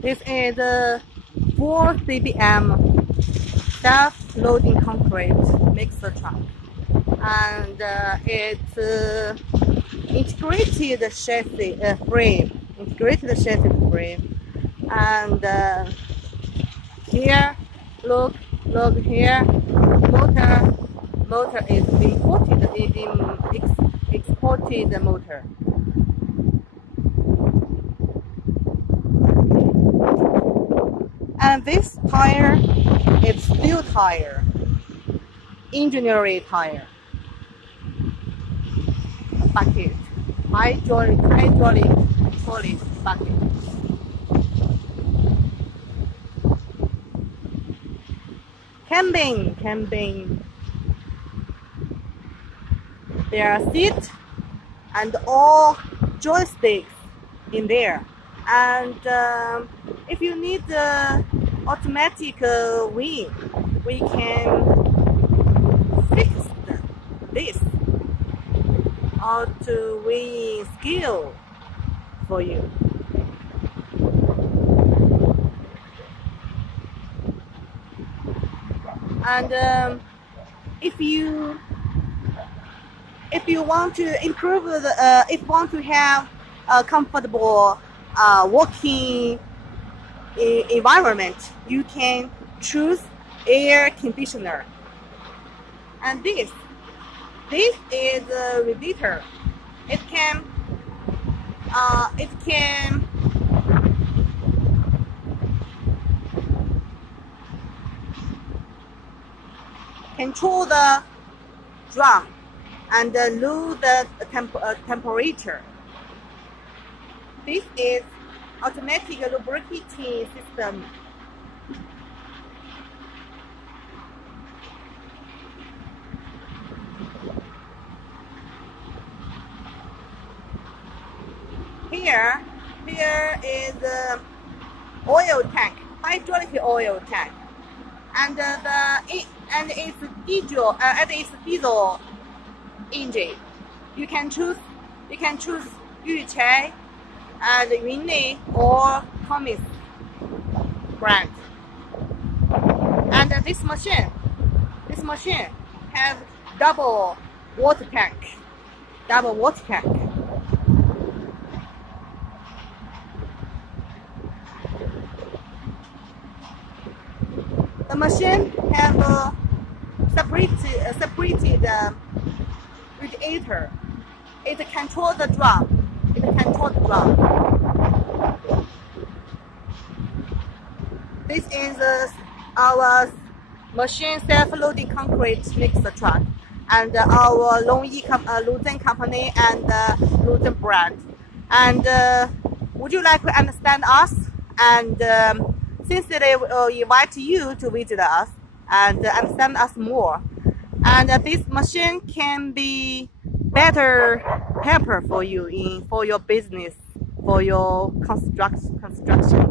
This is 4 CBM self-loading concrete mixer truck, and it's integrated chassis frame. And here, look here. Motor is imported exported motor. And this tire is steel tire, engineering tire, bucket, hydraulic polish bucket. Camping. There are seats and all joysticks in there. And if you need the automatic wing, we can fix this auto wing skill for you. And if you want to improve if you want to have a comfortable working environment, you can choose air conditioner. And this is a radiator. It can control the drum and lower the temperature. This is automatic lubricating system. Here is the oil tank, hydraulic oil tank, and it's diesel engine. You can choose Yuchai and Yunli or Cummins brand. And this machine has double water tank. The machine have a separated radiator. It controls the drum. This is our machine self-loading concrete mixer truck, and our Luzhen company and Luzhen brand. And would you like to understand us? And sincerely, we'll invite you to visit us and understand us more. And this machine can be better helper for you for your business, for your construction.